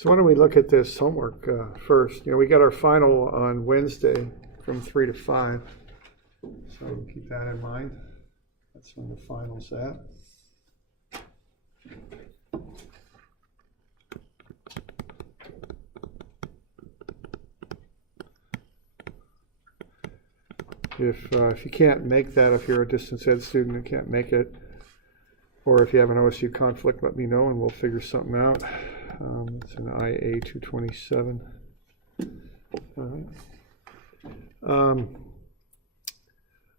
So why don't we look at this homework first? We got our final on Wednesday from 3 to 5. So keep that in mind. That's when the final's at. If you can't make that, if you're a distance ed student and can't make it, or if you have an OSU conflict, let me know and we'll figure something out. It's an IA 227. All right.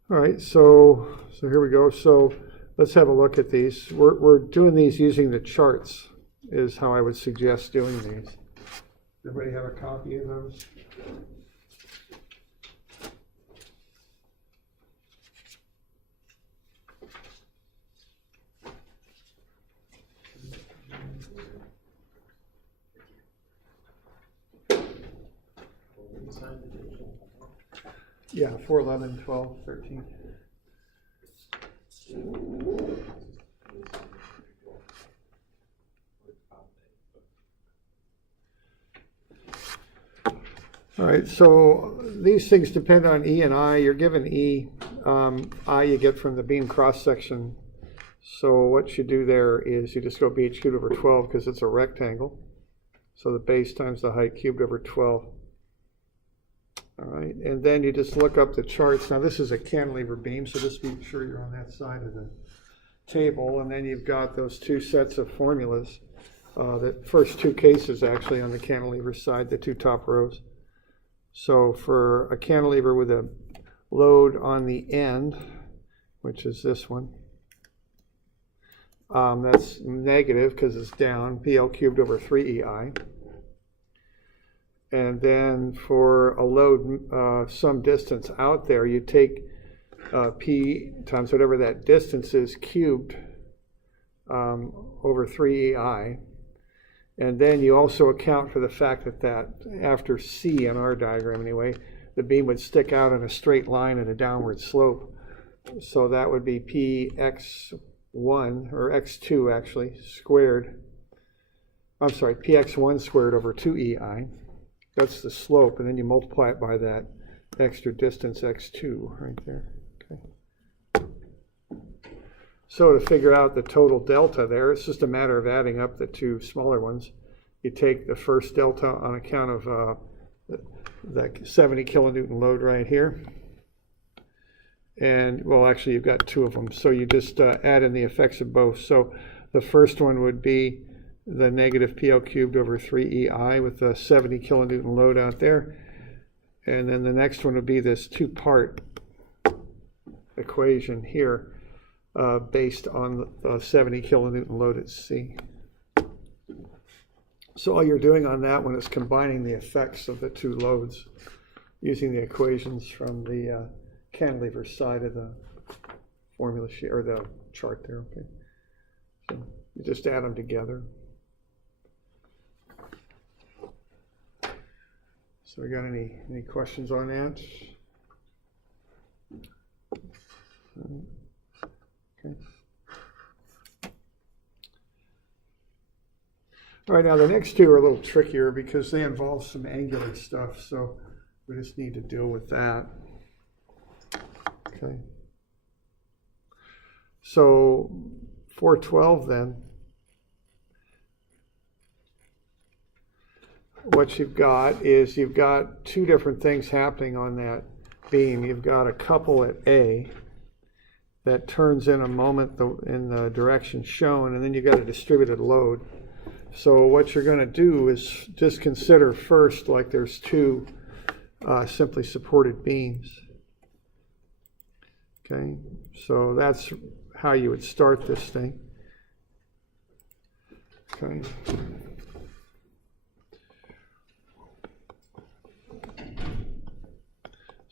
All right, so here we go. So let's have a look at these. We're doing these using the charts is how I would suggest doing these. Everybody have a copy of those? Yeah, 4, 11, 12, 13. All right, so these things depend on E and I. You're given E. I you get from the beam cross-section. So what you do there is you just go BH cubed over 12 because it's a rectangle. So the base times the height cubed over 12. All right, and then you just look up the charts. Now this is a cantilever beam, so just be sure you're on that side of the table. And then you've got those two sets of formulas. The first two cases actually on the cantilever side, the two top rows. So for a cantilever with a load on the end, which is this one, that's negative because it's down, PL cubed over 3EI. And then for a load some distance out there, you take P times whatever that distance is cubed over 3EI. And then you also account for the fact that after C in our diagram anyway, the beam would stick out in a straight line at a downward slope. So that would be PX1, or X2 actually, squared. I'm sorry, PX1 squared over 2EI. That's the slope, and then you multiply it by that extra distance x2 right there. Okay. So to figure out the total delta there, it's just a matter of adding up the two smaller ones. You take the first delta on account of the 70 kilonewton load right here. And, well, actually, you've got two of them. So you just add in the effects of both. So the first one would be the negative PL cubed over 3EI with the 70 kilonewton load out there. And then the next one would be this two-part equation here based on the 70 kilonewton load at C. So all you're doing on that one is combining the effects of the two loads using the equations from the cantilever side of the formula sheet, or the chart there, okay? So you just add them together. So we got any questions on that? Okay. All right, now the next two are a little trickier because they involve some angular stuff, so we just need to deal with that. Okay. So 412 then. What you've got is you've got two different things happening on that beam. You've got a couple at A that turns in a moment in the direction shown, and then you've got a distributed load. So what you're going to do is just consider first like there's two simply supported beams. Okay, so that's how you would start this thing. Okay.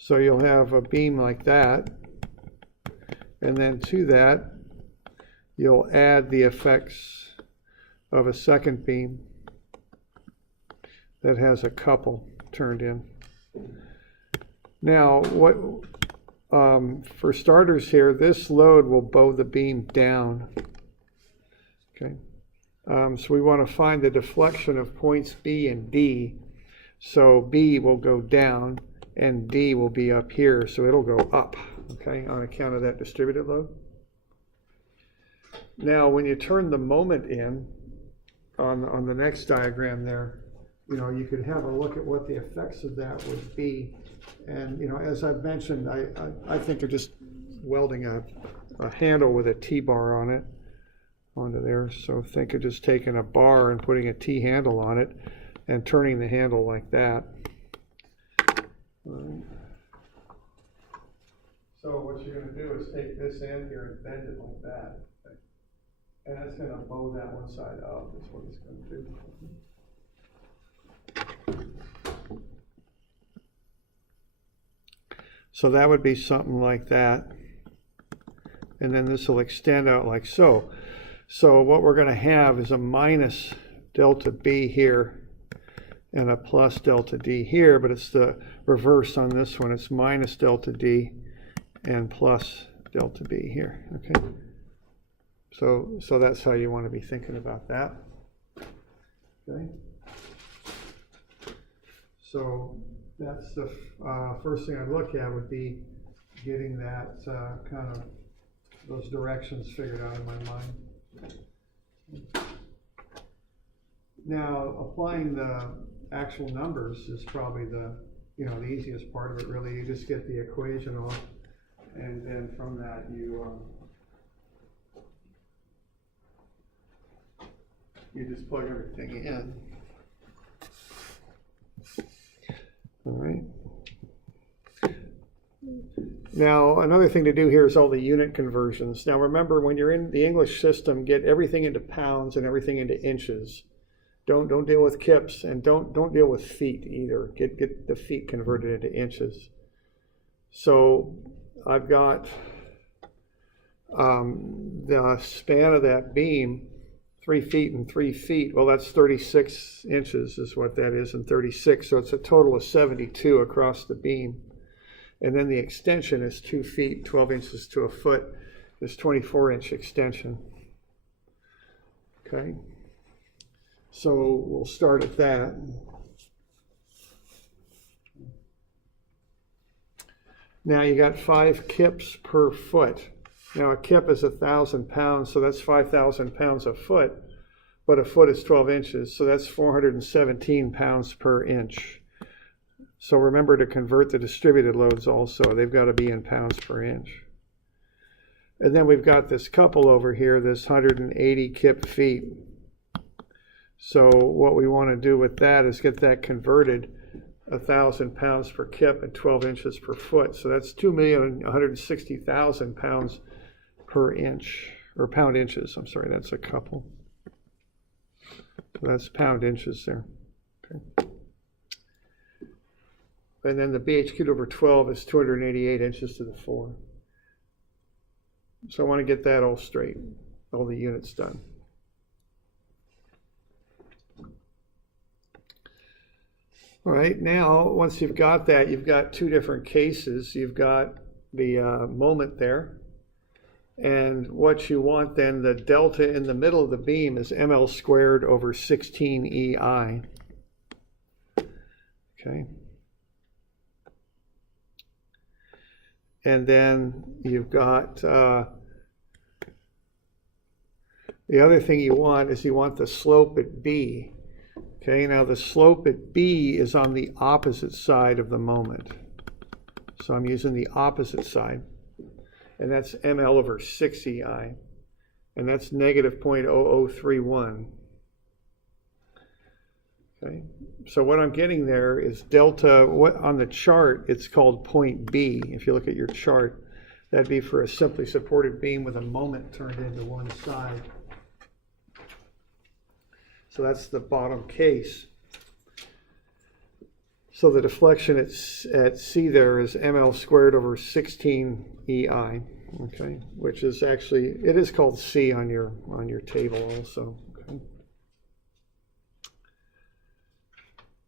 So you'll have a beam like that, and then to that, you'll add the effects of a second beam that has a couple turned in. Now, what for starters here, this load will bow the beam down. Okay, So we want to find the deflection of points B and D. So B will go down and D will be up here, so it'll go up, okay, on account of that distributed load. Now, when you turn the moment in on the next diagram there, you know, you could have a look at what the effects of that would be. And, you know, as I've mentioned, I think of just welding a handle with a T-bar on it onto there. So think of just taking a bar and putting a T-handle on it and turning the handle like that. So what you're going to do is take this end here and bend it like that. And that's going to bow that one side up, is what it's going to do. So that would be something like that. And then this will extend out like so. So what we're going to have is a minus delta B here and a plus delta D here, but it's the reverse on this one. It's minus delta D and plus delta B here, okay? So that's how you want to be thinking about that, okay? So that's the first thing I'd look at would be getting that kind of those directions figured out in my mind. Now, applying the actual numbers is probably the easiest part of it. Really, you just get the equation off, and then from that you just plug everything in. All right. Now, another thing to do here is all the unit conversions. Now, remember, when you're in the English system, get everything into pounds and everything into inches. Don't deal with kips, and don't deal with feet either. Get the feet converted into inches. So I've got the span of that beam, 3 feet and 3 feet. Well, that's 36 inches is what that is, and 36. So it's a total of 72 across the beam. And then the extension is 2 feet, 12 inches to a foot. There's 24-inch extension. Okay. So we'll start at that. Now you got 5 kips per foot. Now a kip is 1,000 pounds, so that's 5,000 pounds a foot, but a foot is 12 inches, so that's 417 pounds per inch. So remember to convert the distributed loads also. They've got to be in pounds per inch. And then we've got this couple over here, this 180 kip feet. So what we want to do with that is get that converted 1,000 pounds per kip and 12 inches per foot. So that's 2,160,000 pounds per inch, or pound inches. I'm sorry, that's a couple. So that's pound inches there. Okay. And then the BH cubed over 12 is 288 inches to the 4. So I want to get that all straight, all the units done. All right, now once you've got that, you've got 2 different cases. You've got the moment there, and what you want then, the delta in the middle of the beam is ml squared over 16 EI. Okay. And then you've got the other thing you want is you want the slope at B. Okay, now the slope at B is on the opposite side of the moment. So I'm using the opposite side, and that's ml over 6 EI, and that's negative 0.0031. Okay, so what I'm getting there is delta, what on the chart it's called point B. If you look at your chart, that'd be for a simply supported beam with a moment turned into one side. So that's the bottom case. So the deflection at C there is ml squared over 16 EI, okay, which is actually, it is called C on your table also. Okay.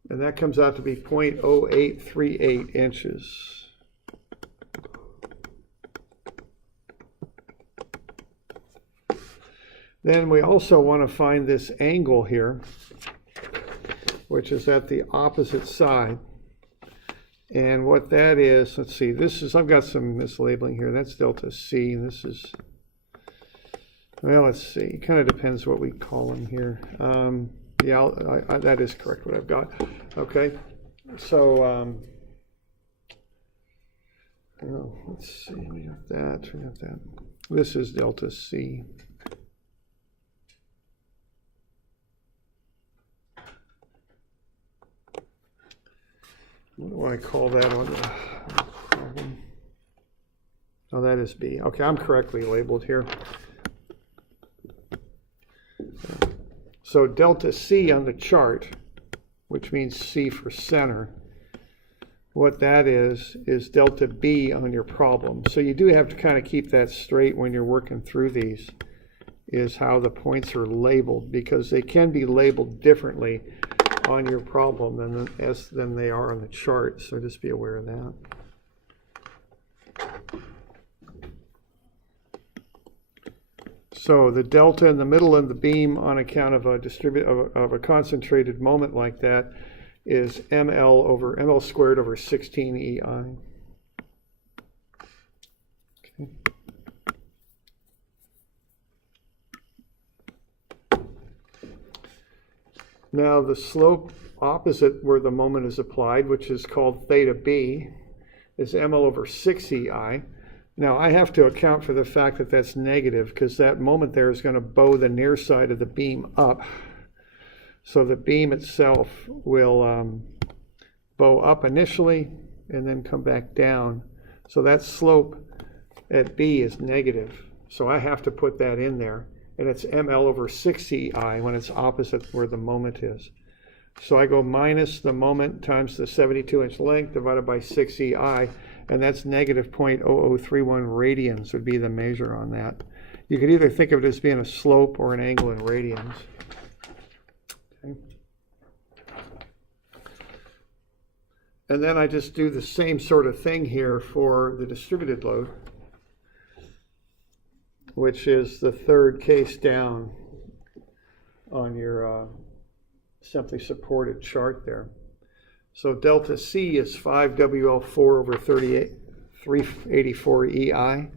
And that comes out to be 0.0838 inches. Then we also want to find this angle here, which is at the opposite side. And what that is, let's see, this is, I've got some mislabeling here. That's delta C. This is, well, let's see. It kind of depends what we call them here. Yeah, that is correct what I've got. Okay, so let's see, we got that. This is delta C. What do I call that one? Oh, that is B. Okay, I'm correctly labeled here. So delta C on the chart, which means C for center, what that is delta B on your problem. So you do have to kind of keep that straight when you're working through these, is how the points are labeled, because they can be labeled differently on your problem than they are on the chart, so just be aware of that. So the delta in the middle of the beam on account of a concentrated moment like that is ml squared over 16 EI. Okay. Now the slope opposite where the moment is applied, which is called theta b, is ml over 6 EI. Now I have to account for the fact that that's negative, because that moment there is going to bow the near side of the beam up. So the beam itself will bow up initially and then come back down. So that slope at B is negative. So I have to put that in there. And it's ml over 6 EI when it's opposite where the moment is. So I go minus the moment times the 72-inch length divided by 6 EI, and that's negative 0.0031 radians would be the measure on that. You could either think of it as being a slope or an angle in radians. Okay. And then I just do the same sort of thing here for the distributed load, which is the third case down on your simply supported chart there. So delta C is 5WL4 over 384 EI.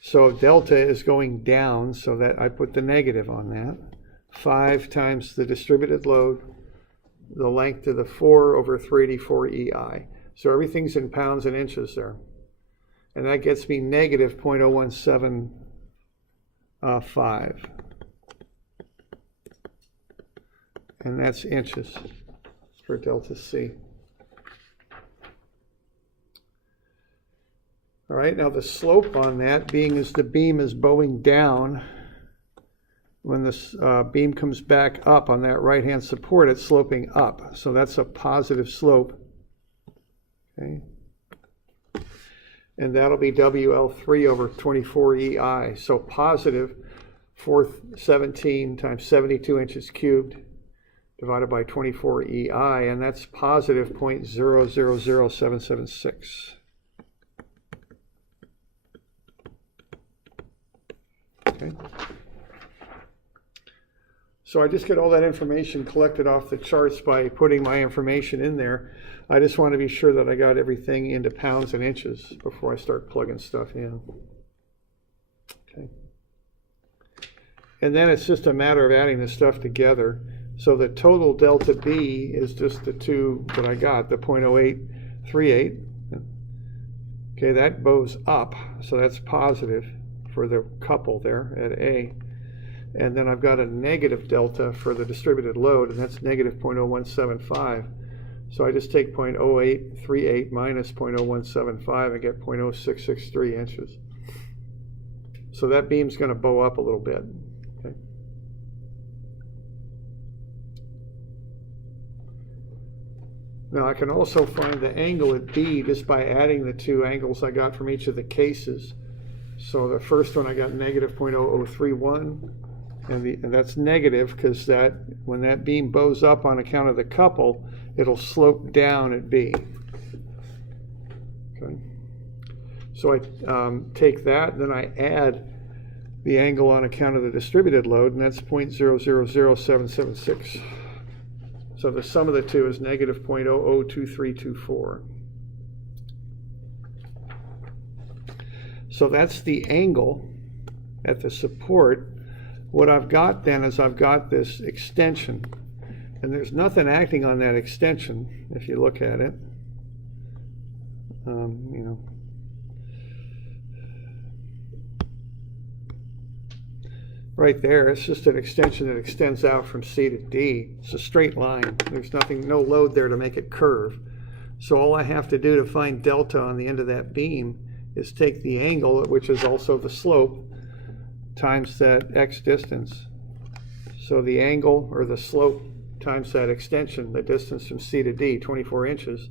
So delta is going down, so that I put the negative on that. 5 times the distributed load, the length of the 4 over 384 EI. So everything's in pounds and inches there. And that gets me negative 0.0175. And that's inches for delta C. All right, now the slope on that, being as the beam is bowing down, when this beam comes back up on that right-hand support, it's sloping up. So that's a positive slope. Okay. And that'll be WL3 over 24 EI. So positive 417 times 72 inches cubed divided by 24 EI, and that's positive 0.000776. Okay. So I just get all that information collected off the charts by putting my information in there. I just want to be sure that I got everything into pounds and inches before I start plugging stuff in. Okay. And then it's just a matter of adding the stuff together. So the total delta B is just the two that I got, the 0.0838. Okay, that bows up, so that's positive for the couple there at A. And then I've got a negative delta for the distributed load, and that's negative 0.0175. So I just take 0.0838 minus 0.0175 and get 0.0663 inches. So that beam's going to bow up a little bit. Okay. Now I can also find the angle at B just by adding the two angles I got from each of the cases. So the first one I got negative 0.0031, and that's negative because that when that beam bows up on account of the couple, it'll slope down at B. Okay. So I take that, then I add the angle on account of the distributed load, and that's 0.000776. So the sum of the two is negative 0.002324. So that's the angle at the support. What I've got then is I've got this extension, and there's nothing acting on that extension if you look at it. You know, right there, it's just an extension that extends out from C to D. It's a straight line. There's nothing, no load there to make it curve. So all I have to do to find delta on the end of that beam is take the angle, which is also the slope, times that x distance. So the angle, or the slope, times that extension, the distance from C to D, 24 inches,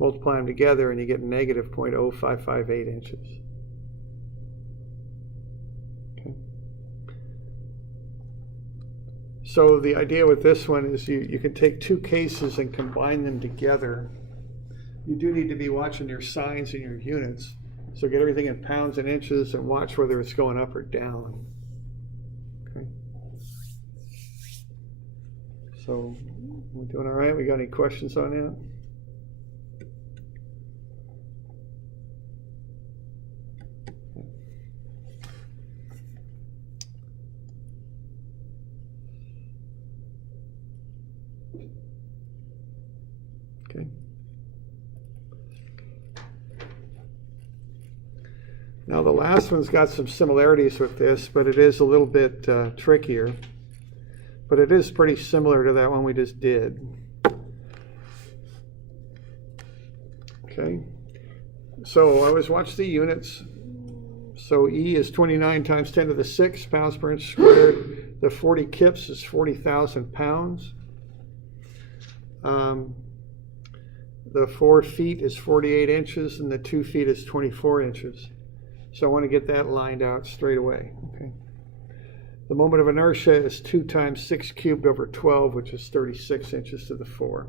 multiply them together and you get negative 0.0558 inches. Okay. So the idea with this one is you can take two cases and combine them together. You do need to be watching your signs and your units. So get everything in pounds and inches and watch whether it's going up or down. Okay. So we're doing all right? We got any questions on that? Okay. Now the last one's got some similarities with this, but it is a little bit trickier. But it is pretty similar to that one we just did. Okay. So I always watch the units. So E is 29 times 10 to the 6 pounds per inch squared. The 40 kips is 40,000 pounds. The 4 feet is 48 inches, and the 2 feet is 24 inches. So I want to get that lined out straight away. Okay. The moment of inertia is 2 times 6 cubed over 12, which is 36 inches to the 4.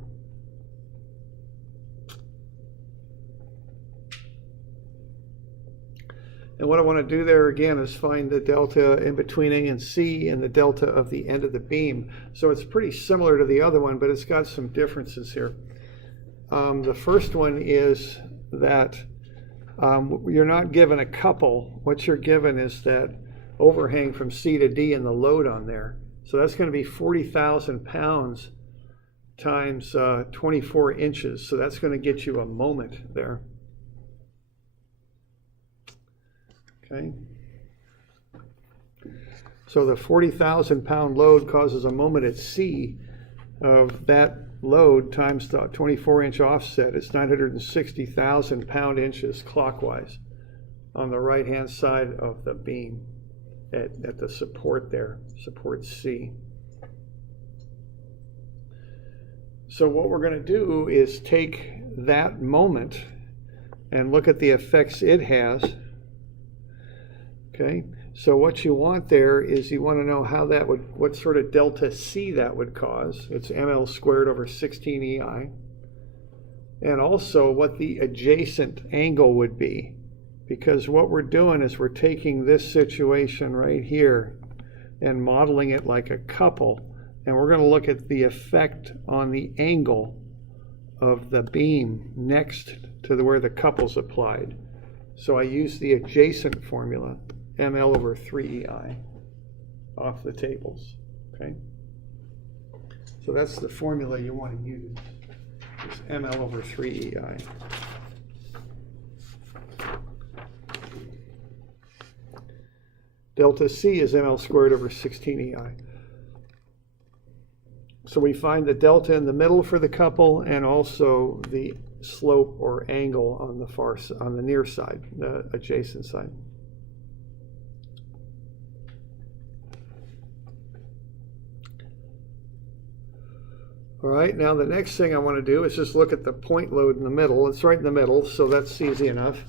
And what I want to do there again is find the delta in between A and C and the delta of the end of the beam. So it's pretty similar to the other one, but it's got some differences here. The first one is that you're not given a couple. What you're given is that overhang from C to D and the load on there. So that's going to be 40,000 pounds times 24 inches. So that's going to get you a moment there. Okay. So the 40,000 pound load causes a moment at C of that load times the 24 inch offset. It's 960,000 pound inches clockwise on the right hand side of the beam at the support there, support C. So what we're going to do is take that moment and look at the effects it has. Okay, so what you want there is you want to know how that would, what sort of delta C that would cause. It's ml squared over 16 EI. And also what the adjacent angle would be. Because what we're doing is we're taking this situation right here and modeling it like a couple. And we're going to look at the effect on the angle of the beam next to where the couple's applied. So I use the adjacent formula, ml over 3 EI, off the tables. Okay? So that's the formula you want to use. It's ml over 3 EI. Delta C is ml squared over 16 EI. So we find the delta in the middle for the couple and also the slope or angle on the on the near side, the adjacent side. All right, now the next thing I want to do is just look at the point load in the middle. It's right in the middle, so that's easy enough.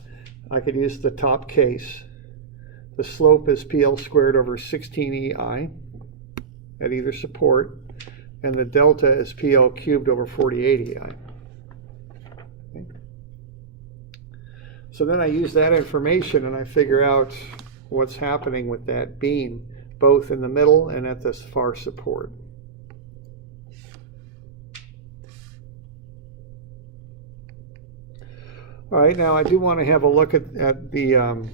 I could use the top case. The slope is PL squared over 16 EI at either support, and the delta is PL cubed over 48 EI. Okay. So then I use that information and I figure out what's happening with that beam, both in the middle and at this far support. All right, now I do want to have a look at the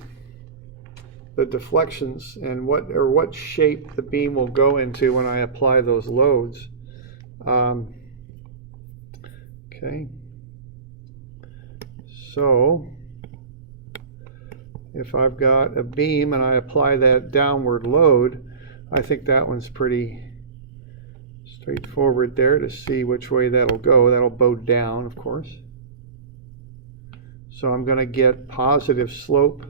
deflections and what shape the beam will go into when I apply those loads. Okay, so if I've got a beam and I apply that downward load, I think that one's pretty straightforward there to see which way that'll go. That'll bow down, of course. So I'm going to get positive slope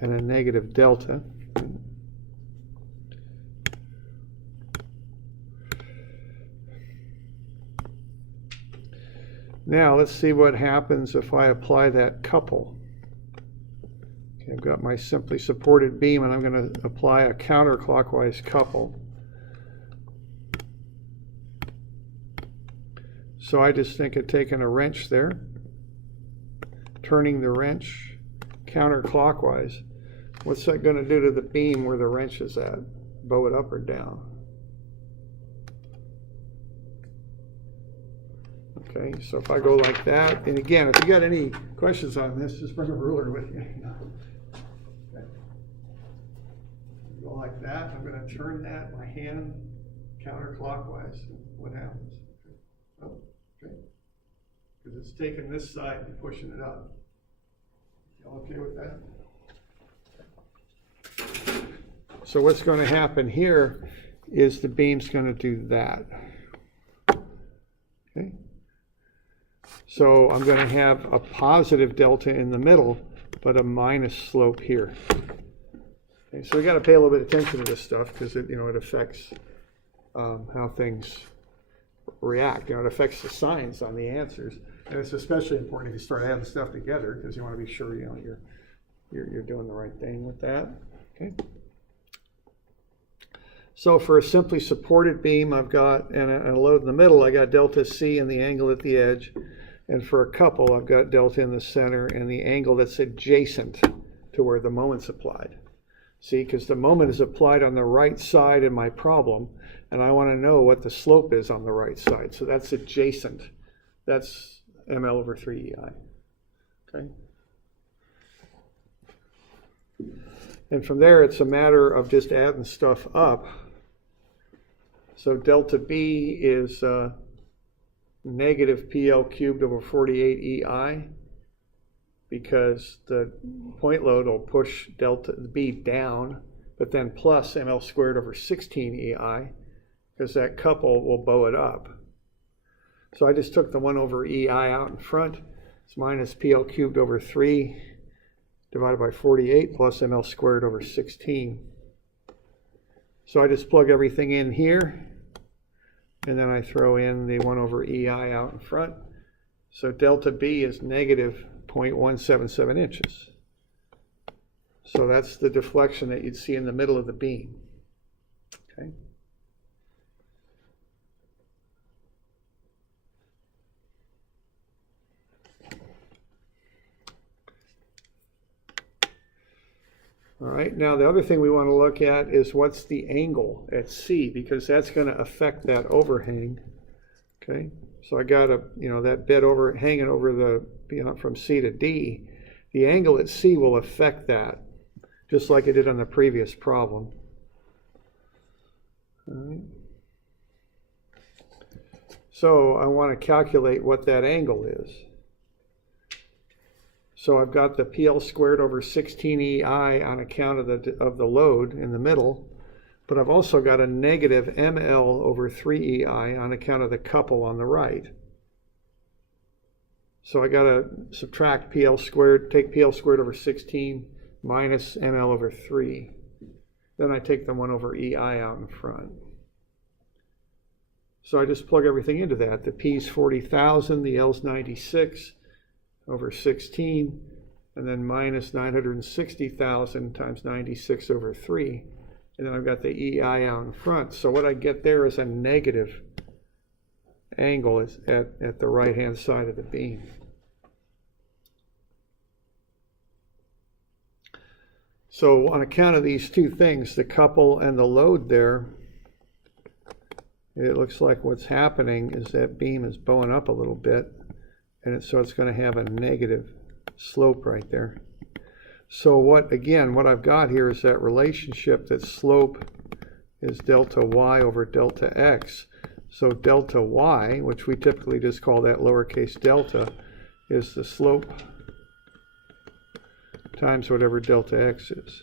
and a negative delta. Now let's see what happens if I apply that couple. Okay, I've got my simply supported beam and I'm going to apply a counterclockwise couple. So I just think of taking a wrench there, turning the wrench counterclockwise. What's that going to do to the beam where the wrench is at? Bow it up or down? Okay, so if I go like that, and again, if you got any questions on this, just bring a ruler with you. Okay. Go like that. I'm going to turn that, my hand counterclockwise. What happens? Oh, okay. Because it's taking this side and pushing it up. Y'all okay with that? So what's going to happen here is the beam's going to do that. Okay. So I'm going to have a positive delta in the middle, but a minus slope here. Okay, so we got to pay a little bit of attention to this stuff because it affects how things react. It affects the signs on the answers, and it's especially important if you start adding stuff together because you want to be sure you're doing the right thing with that. Okay. So for a simply supported beam, I've got and a load in the middle. I got delta C and the angle at the edge, and for a couple, I've got delta in the center and the angle that's adjacent to where the moment's applied. See, because the moment is applied on the right side in my problem, and I want to know what the slope is on the right side. So that's adjacent. That's ml over 3 EI. Okay. And from there, it's a matter of just adding stuff up. So delta B is negative PL cubed over 48 EI because the point load will push delta B down, but then plus ml squared over 16 EI because that couple will bow it up. So I just took the 1 over EI out in front. It's minus PL cubed over 3 divided by 48 plus ml squared over 16. So I just plug everything in here, and then I throw in the 1 over EI out in front. So delta B is negative 0.177 inches. So that's the deflection that you'd see in the middle of the beam. Okay. All right, now the other thing we want to look at is what's the angle at C, because that's going to affect that overhang. Okay, so I got that bit hanging over the, from C to D. The angle at C will affect that, just like it did on the previous problem. All right. So I want to calculate what that angle is. So I've got the PL squared over 16 EI on account of the load in the middle, but I've also got a negative ML over 3 EI on account of the couple on the right. So I got to subtract PL squared, take PL squared over 16 minus ML over 3. Then I take the 1 over EI out in front. So I just plug everything into that. The P's 40,000, the L's 96. Over 16, and then minus 960,000 times 96 over 3. And then I've got the EI out in front. So what I get there is a negative angle at the right-hand side of the beam. So on account of these two things, the couple and the load there, it looks like what's happening is that beam is bowing up a little bit, and so it's going to have a negative slope right there. So what I've got here is that relationship that slope is delta y over delta x. So delta y, which we typically just call that lowercase delta, is the slope times whatever delta x is.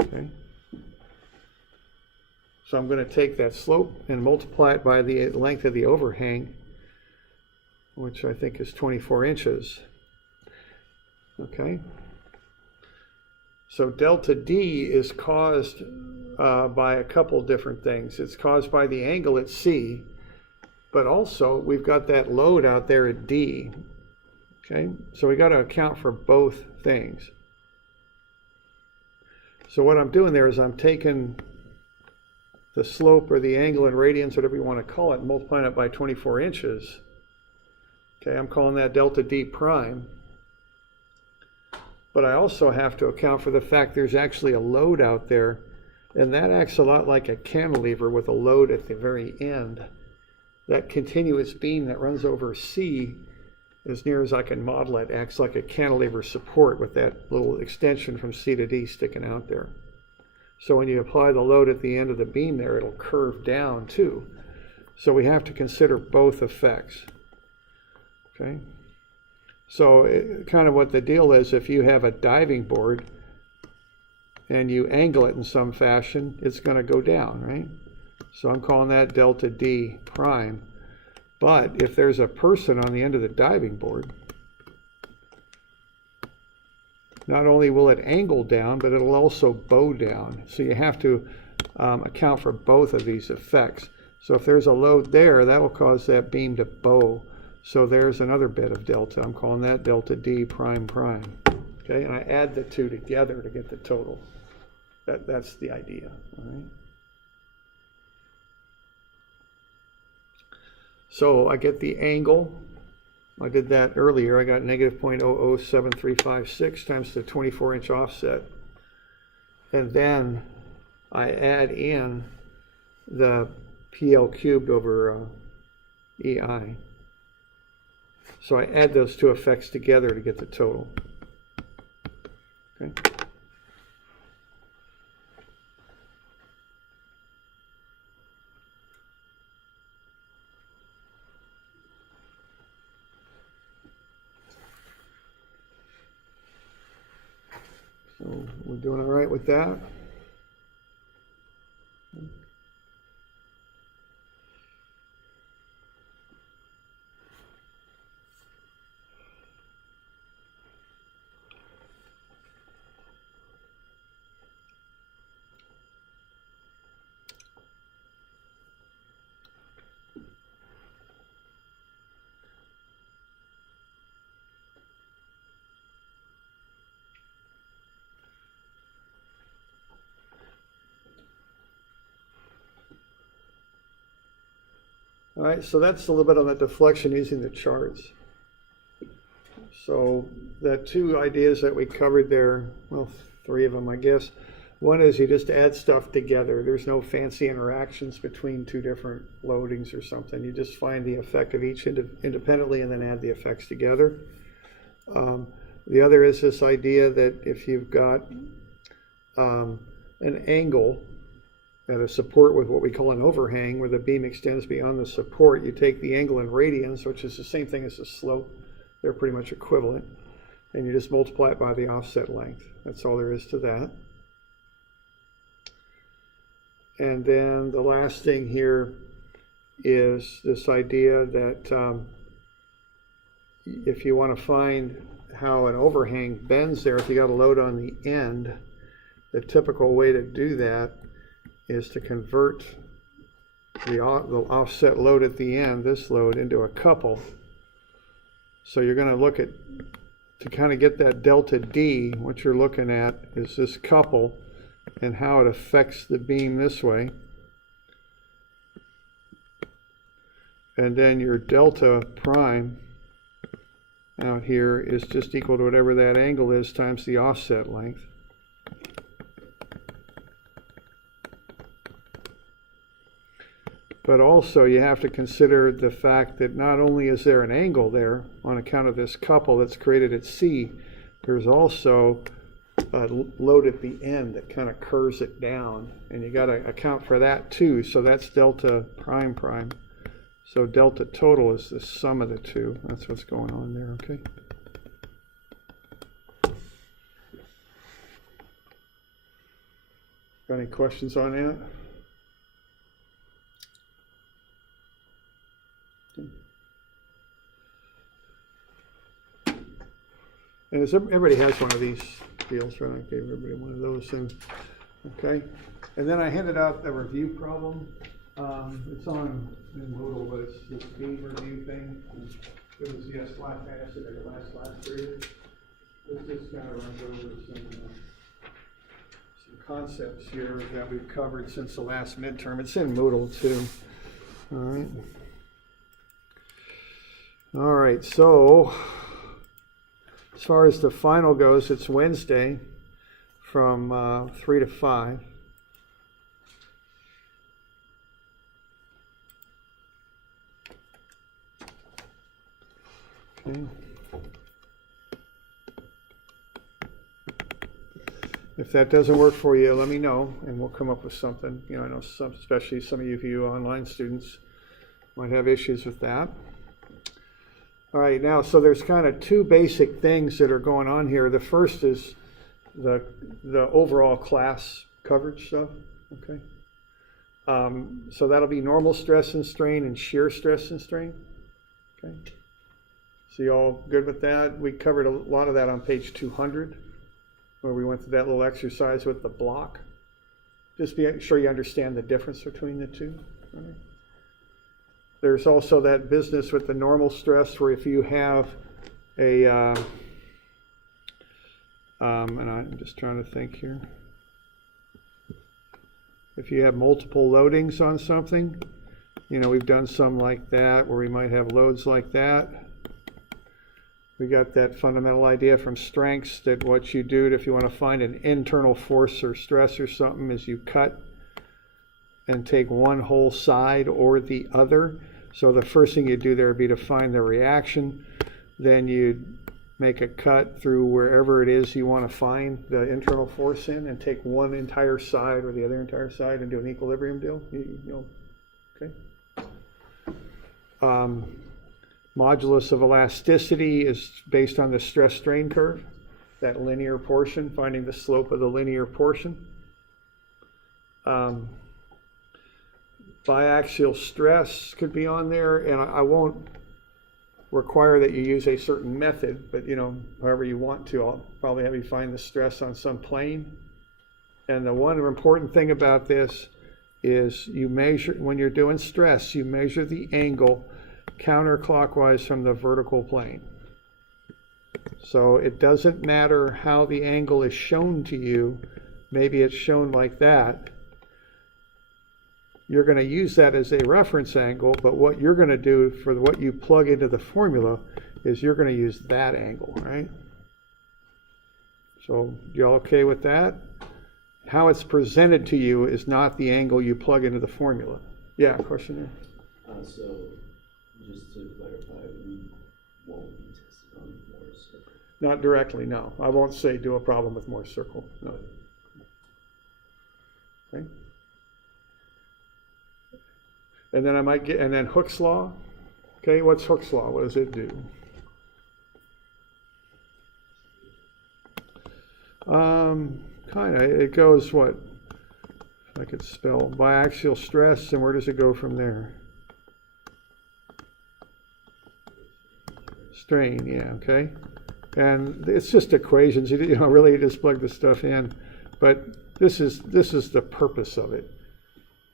Okay. So I'm going to take that slope and multiply it by the length of the overhang, which I think is 24 inches. Okay. So delta D is caused by a couple different things. It's caused by the angle at C, but also we've got that load out there at D. Okay, so we got to account for both things. So what I'm doing there is I'm taking the slope or the angle in radians, whatever you want to call it, and multiplying it by 24 inches. Okay, I'm calling that delta D prime. But I also have to account for the fact there's actually a load out there, and that acts a lot like a cantilever with a load at the very end. That continuous beam that runs over C, as near as I can model it, acts like a cantilever support with that little extension from C to D sticking out there. So when you apply the load at the end of the beam there, it'll curve down too. So we have to consider both effects. Okay. So kind of what the deal is, if you have a diving board and you angle it in some fashion, it's going to go down, right? So I'm calling that delta D prime. But if there's a person on the end of the diving board, not only will it angle down, but it'll also bow down. So you have to account for both of these effects. So if there's a load there, that'll cause that beam to bow. So there's another bit of delta. I'm calling that delta D prime prime. Okay, and I add the two together to get the total. That's the idea. All right. So I get the angle. I did that earlier. I got negative 0.007356 times the 24-inch offset. And then I add in the PL cubed over EI. So I add those two effects together to get the total. Okay. So we're doing all right with that. All right, so that's a little bit on the deflection using the charts. So the two ideas that we covered there, well, three of them, I guess. One is you just add stuff together. There's no fancy interactions between two different loadings or something. You just find the effect of each independently and then add the effects together. The other is this idea that if you've got an angle at a support with what we call an overhang, where the beam extends beyond the support, you take the angle in radians, which is the same thing as the slope. They're pretty much equivalent. And you just multiply it by the offset length. That's all there is to that. And then the last thing here is this idea that if you want to find how an overhang bends there, if you got a load on the end, the typical way to do that is to convert the offset load at the end, this load, into a couple. So you're going to look at, to kind of get that delta D, what you're looking at is this couple and how it affects the beam this way. And then your delta prime out here is just equal to whatever that angle is times the offset length. But also you have to consider the fact that not only is there an angle there on account of this couple that's created at C, there's also a load at the end that kind of curves it down, and you got to account for that too. So that's delta prime prime. So delta total is the sum of the two. That's what's going on there, okay? Got any questions on that? And everybody has one of these deals, right? I gave everybody one of those, and okay. And then I handed out the review problem. It's on in Moodle, but it's this beam review thing. It was last acid or last period. This just kind of runs over some concepts here that we've covered since the last midterm. It's in Moodle too. All right, so as far as the final goes, it's Wednesday from 3 to 5. Okay. If that doesn't work for you, let me know, and we'll come up with something. You know, I know especially some of you online students might have issues with that. All right, now, so there's kind of two basic things that are going on here. The first is the overall class coverage stuff, okay? So that'll be normal stress and strain and shear stress and strain, okay? So you all good with that? We covered a lot of that on page 200, where we went through that little exercise with the block. Just be sure you understand the difference between the two, all right? There's also that business with the normal stress where if you have a, and I'm just trying to think here. If you have multiple loadings on something, you know, we've done some like that where we might have loads like that. We got that fundamental idea from strengths that what you do if you want to find an internal force or stress or something is you cut and take one whole side or the other. So the first thing you do there would be to find the reaction. Then you'd make a cut through wherever it is you want to find the internal force in and take one entire side or the other entire side and do an equilibrium deal. You know, okay. Modulus of elasticity is based on the stress strain curve, that linear portion, finding the slope of the linear portion. Biaxial stress could be on there, and I won't require that you use a certain method, but you know, however you want to, I'll probably have you find the stress on some plane. And the one important thing about this is you measure, when you're doing stress, you measure the angle counterclockwise from the vertical plane. So it doesn't matter how the angle is shown to you. Maybe it's shown like that. You're going to use that as a reference angle, but what you're going to do for what you plug into the formula is you're going to use that angle, right? So you all okay with that? How it's presented to you is not the angle you plug into the formula. Yeah, question there? So just to clarify, we won't be tested on Moore's circle? Not directly, no. I won't say do a problem with Moore's circle, no. Okay. And then I might get, and then Hooke's law. Okay, what's Hooke's law? What does it do? Kind of, it goes what? If I could spell biaxial stress, and where does it go from there? Strain, yeah, okay. And it's just equations, you know, really you just plug the stuff in. But this is the purpose of it.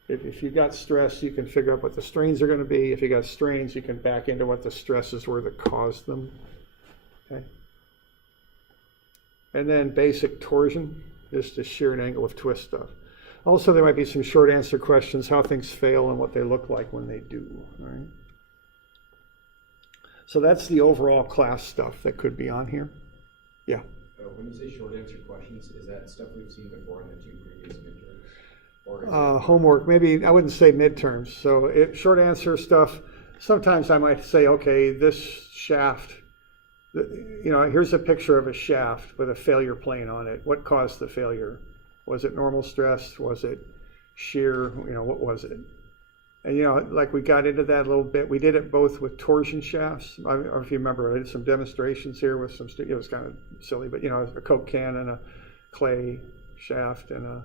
If you got stress, you can figure out what the strains are going to be. If you got strains, you can back into what the stresses were that caused them. Okay. And then basic torsion, just the shear and angle of twist stuff. Also, there might be some short answer questions, how things fail and what they look like when they do. All right. So that's the overall class stuff that could be on here. Yeah. When you say short answer questions, is that stuff we've seen before in the two previous midterms? Or is it homework, maybe I wouldn't say midterms. So short answer stuff, sometimes I might say, okay, this shaft, here's a picture of a shaft with a failure plane on it. What caused the failure? Was it normal stress? Was it shear? What was it? And like we got into that a little bit. We did it both with torsion shafts. I don't know if you remember, I did some demonstrations here with some, it was kind of silly, but a Coke can and a clay shaft and a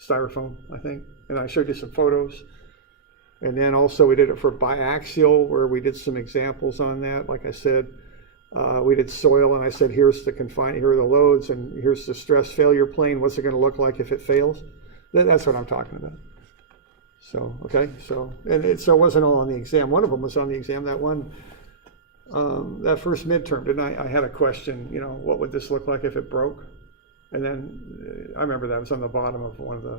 styrofoam, I think. And I showed you some photos. And then also we did it for biaxial, where we did some examples on that. Like I said, we did soil, and I said, here are the loads, and here's the stress failure plane. What's it going to look like if it fails? That's what I'm talking about. So, okay, so it wasn't all on the exam. One of them was on the exam. That one, that first midterm, didn't I had a question, what would this look like if it broke? And then I remember that was on the bottom of one of the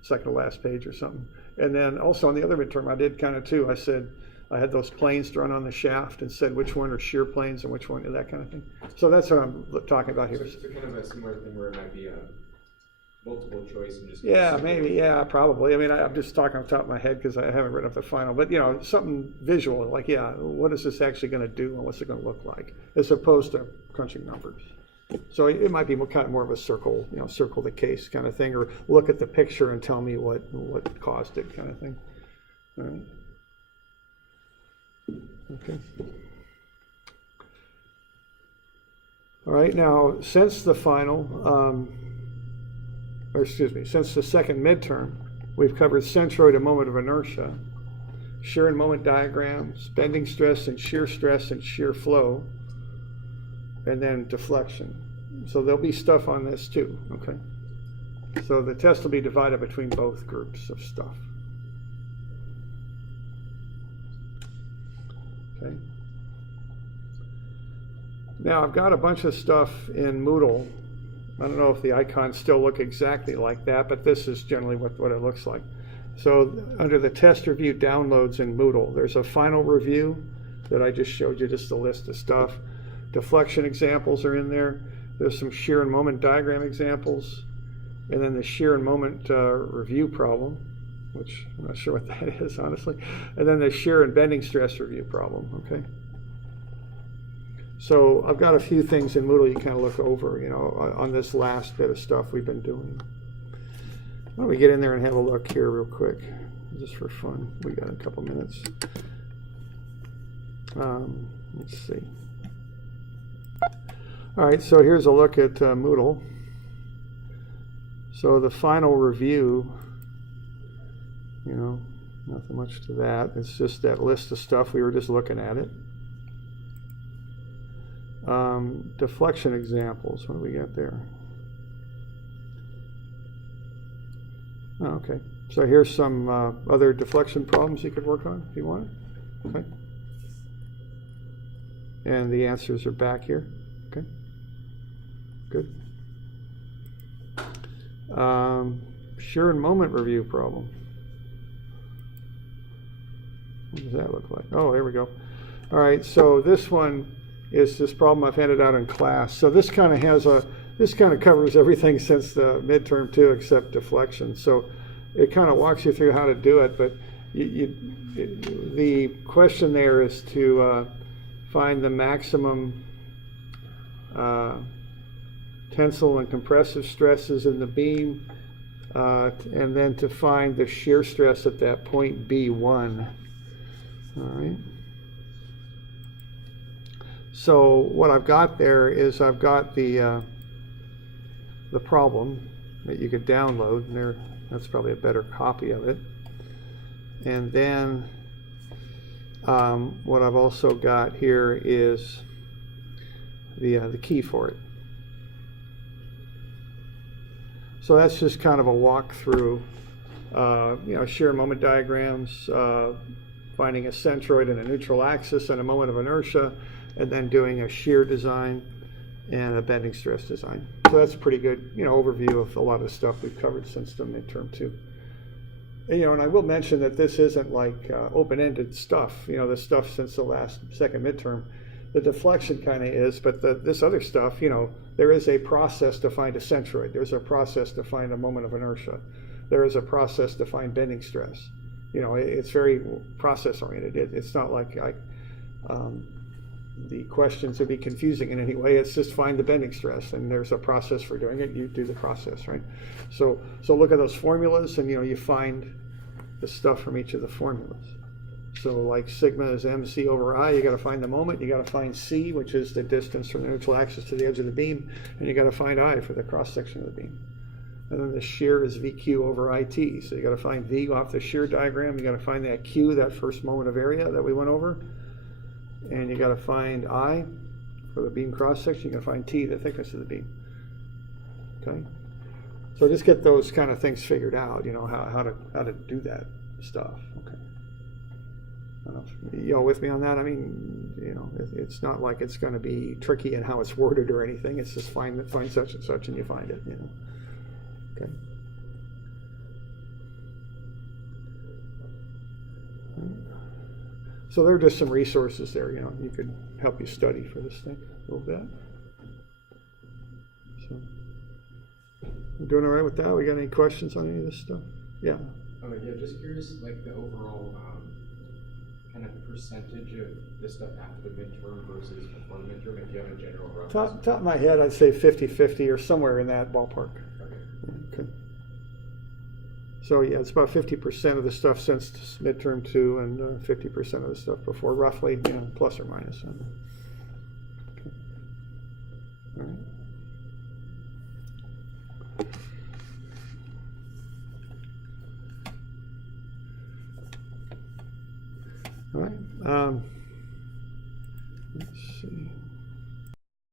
second to last page or something. And then also on the other midterm, I did kind of too. I said, I had those planes drawn on the shaft and said which one are shear planes and which one, that kind of thing. So that's what I'm talking about here. So it's kind of a similar thing where it might be a multiple choice and just. Yeah, maybe, yeah, probably. I mean, I'm just talking off the top of my head because I haven't written up the final, but something visual, like, what is this actually going to do and what's it going to look like, as opposed to crunching numbers. So it might be kind of more of a circle, circle the case kind of thing, or look at the picture and tell me what caused it kind of thing. All right. Okay. All right, now, since the final, since the second midterm, we've covered centroid and moment of inertia, shear and moment diagrams, bending stress and shear flow, and then deflection. So there'll be stuff on this too, okay? So the test will be divided between both groups of stuff. Okay. Now I've got a bunch of stuff in Moodle. I don't know if the icons still look exactly like that, but this is generally what it looks like. So under the test review downloads in Moodle, there's a final review that I just showed you, just a list of stuff. Deflection examples are in there. There's some shear and moment diagram examples, and then the shear and moment review problem, which I'm not sure what that is, honestly. And then the shear and bending stress review problem, okay? So I've got a few things in Moodle you kind of look over, on this last bit of stuff we've been doing. Why don't we get in there and have a look here real quick, just for fun. We got a couple minutes. Let's see. All right, so here's a look at Moodle. So the final review, nothing much to that. It's just that list of stuff. We were just looking at it. Deflection examples, what do we got there? Oh, okay, so here's some other deflection problems you could work on if you want. Okay. And the answers are back here. Okay. Good. Shear and moment review problem. What does that look like? Oh, there we go. All right, so this one is this problem I've handed out in class. So this kind of covers everything since the midterm too, except deflection. So it kind of walks you through how to do it, but the question there is to find the maximum tensile and compressive stresses in the beam, and then to find the shear stress at that point B1. All right. So what I've got there is I've got the problem that you could download, and there, that's probably a better copy of it. And then what I've also got here is the key for it. So that's just kind of a walkthrough, shear moment diagrams, finding a centroid and a neutral axis and a moment of inertia, and then doing a shear design and a bending stress design. So that's a pretty good, overview of a lot of the stuff we've covered since the midterm too. And, and I will mention that this isn't like open-ended stuff, the stuff since the second midterm. The deflection kind of is, but this other stuff, there is a process to find a centroid. There's a process to find a moment of inertia. there is a process to find bending stress. You know, it's very process oriented. It's not like the questions would be confusing in any way. It's just find the bending stress, and there's a process for doing it. You do the process, right? So look at those formulas, and you find the stuff from each of the formulas. So like sigma is mc over I. You got to find the moment. You got to find c, which is the distance from the neutral axis to the edge of the beam, and you got to find I for the cross section of the beam. And then the shear is VQ over IT. So you got to find V off the shear diagram. You got to find that Q, that first moment of area that we went over. And you got to find I for the beam cross section. You got to find T, the thickness of the beam. Okay. So just get those kind of things figured out. How to do that stuff. Okay. You with me on that? I mean, it's not like it's going to be tricky in how it's worded or anything. It's just find such and such, and you find it. Okay. So there are just some resources there. You could help you study for this thing a little bit. So, I'm doing all right with that. We got any questions on any of this stuff? Yeah. Yeah, just curious, like the overall kind of percentage of this stuff after the midterm versus before the midterm, if you have a general rough. Top of my head, I'd say 50-50 or somewhere in that ballpark. Okay. So yeah, it's about 50% of the stuff since midterm 2 and 50% of the stuff before, roughly, plus or minus. Okay. All right. All right.